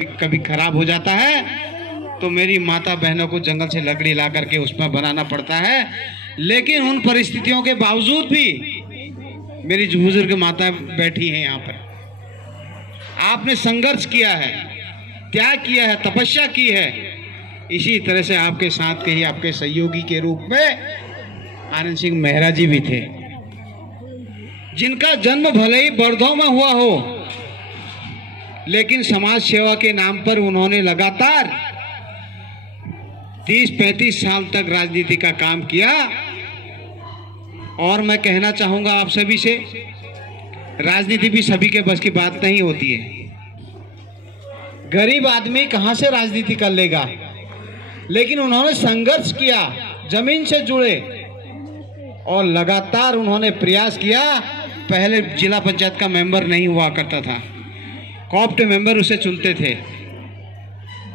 कभी खराब हो जाता है तो मेरी माता बहनों को जंगल से लकड़ी ला करके उसमें बनाना पड़ता है। लेकिन उन परिस्थितियों के बावजूद भी मेरी बुजुर्ग माता बैठी हैं यहाँ पर। आपने संघर्ष किया है, त्याग किया है, तपस्या की है। इसी तरह से आपके साथ के ही आपके सहयोगी के रूप में आनंद सिंह मेहरा जी भी थे, जिनका जन्म भले ही बड़दौ में हुआ हो, लेकिन समाज सेवा के नाम पर उन्होंने लगातार 30-35 साल तक राजनीति का काम किया। और मैं कहना चाहूंगा आप सभी से, राजनीति भी सभी के बस की बात नहीं होती है। गरीब आदमी कहां से राजनीति कर लेगा, लेकिन उन्होंने संघर्ष किया, जमीन से जुड़े और लगातार उन्होंने प्रयास किया। पहले जिला पंचायत का मेंबर नहीं हुआ करता था, कॉप्ट मेंबर उसे चुनते थे।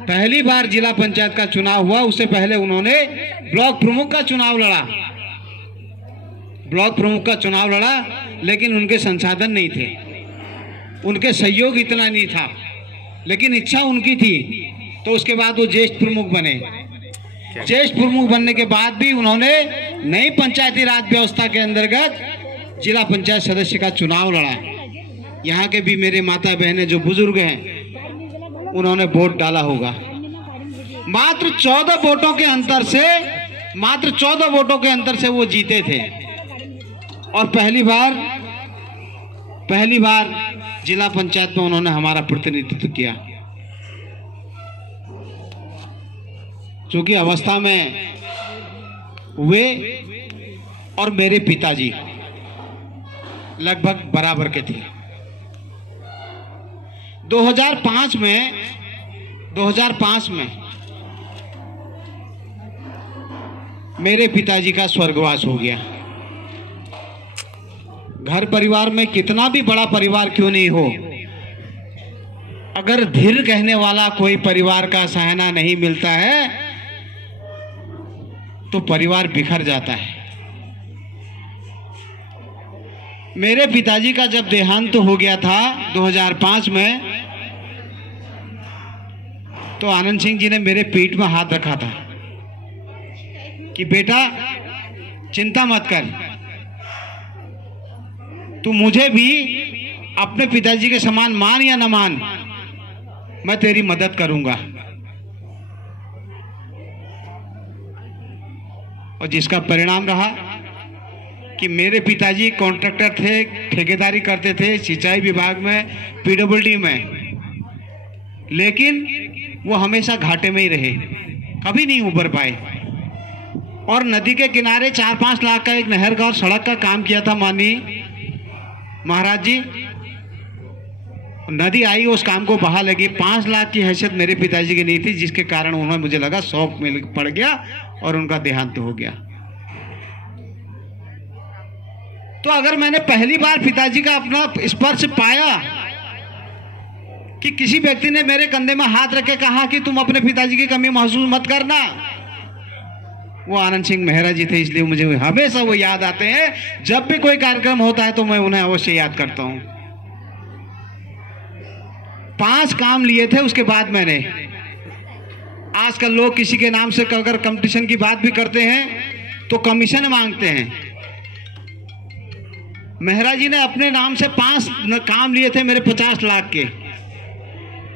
पहली बार जिला पंचायत का चुनाव हुआ, उससे पहले उन्होंने ब्लॉक प्रमुख का चुनाव लड़ा। लेकिन उनके संसाधन नहीं थे, उनके सहयोग इतना नहीं था, लेकिन इच्छा उनकी थी। तो उसके बाद वो ज्येष्ठ प्रमुख बने। ज्येष्ठ प्रमुख बनने के बाद भी उन्होंने नई पंचायती राज व्यवस्था के अंतर्गत जिला पंचायत सदस्य का चुनाव लड़ा। यहाँ के भी मेरे माता बहनें जो बुजुर्ग हैं, उन्होंने वोट डाला होगा। मात्र 14 वोटों के अंतर से वो जीते थे और पहली बार जिला पंचायत में उन्होंने हमारा प्रतिनिधित्व किया। चूंकि अवस्था में वे और मेरे पिताजी लगभग बराबर के थे। 2005 में मेरे पिताजी का स्वर्गवास हो गया। घर परिवार में कितना भी बड़ा परिवार क्यों नहीं हो, अगर धीर कहने वाला कोई परिवार का सहारा नहीं मिलता है तो परिवार बिखर जाता है। मेरे पिताजी का जब देहांत हो गया था 2005 में, तो आनंद सिंह जी ने मेरे पीठ में हाथ रखा था कि बेटा चिंता मत कर, तू मुझे भी अपने पिताजी के समान मान या न मान, मैं तेरी मदद करूंगा। और जिसका परिणाम रहा कि मेरे पिताजी कॉन्ट्रैक्टर थे, ठेकेदारी करते थे सिंचाई विभाग में, पीडब्ल्यूडी में, लेकिन वो हमेशा घाटे में ही रहे, कभी नहीं उभर पाए। और नदी के किनारे 4-5 लाख का एक नहर का और सड़क का काम किया था माननीय महाराज जी। नदी आई, उस काम को बहा लगी। 5 लाख की हैसियत मेरे पिताजी की नहीं थी, जिसके कारण उन्हें, मुझे लगा, शौक में पड़ गया और उनका देहांत हो गया। तो अगर मैंने पहली बार पिताजी का अपना स्पर्श पाया कि किसी व्यक्ति ने मेरे कंधे में हाथ रख के कहा कि तुम अपने पिताजी की कमी महसूस मत करना, वो आनंद सिंह मेहरा जी थे। इसलिए मुझे हमेशा वो याद आते हैं। जब भी कोई कार्यक्रम होता है तो मैं उन्हें अवश्य याद करता हूं। 5 काम लिए थे उसके बाद मैंने। आजकल लोग किसी के नाम से अगर कंपटीशन की बात भी करते हैं तो कमीशन मांगते हैं। मेहरा जी ने अपने नाम से 5 काम लिए थे मेरे 50 लाख के,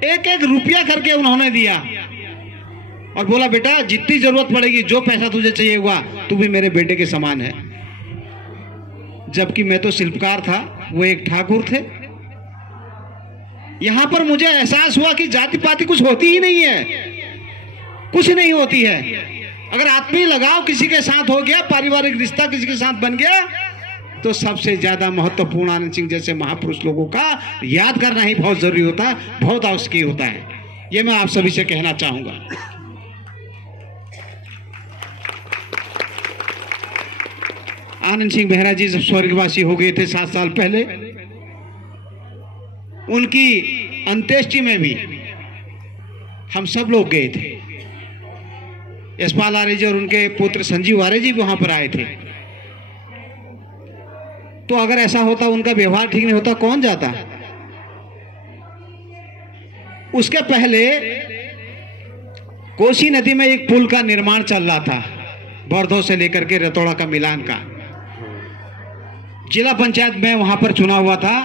एक रुपया करके उन्होंने दिया और बोला बेटा जितनी जरूरत पड़ेगी, जो पैसा तुझे चाहिए हुआ, तू भी मेरे बेटे के समान है। जबकि मैं तो शिल्पकार था, वो एक ठाकुर थे। यहां पर मुझे एहसास हुआ कि जाति पाति कुछ होती ही नहीं है, कुछ नहीं होती है। अगर आत्मीय लगाव किसी के साथ हो गया, पारिवारिक रिश्ता किसी के साथ बन गया, तो सबसे ज्यादा महत्वपूर्ण आनंद सिंह जैसे महापुरुष लोगों का याद करना ही बहुत जरूरी होता है, बहुत आवश्यक होता है। यह मैं आप सभी से कहना चाहूंगा। आनंद सिंह मेहरा जी जब स्वर्गवासी हो गए थे 7 साल पहले, उनकी अंत्येष्टि में भी हम सब लोग गए थे। यशपाल आर्य जी और उनके पुत्र संजीव आर्य जी भी वहां पर आए थे। तो अगर ऐसा होता, उनका व्यवहार ठीक नहीं होता, कौन जाता? उसके पहले कोसी नदी में एक पुल का निर्माण चल रहा था, बौरधो से लेकर के रतौड़ा का मिलान का। जिला पंचायत में वहां पर चुना हुआ था।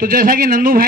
तो जैसा कि नंदू भाई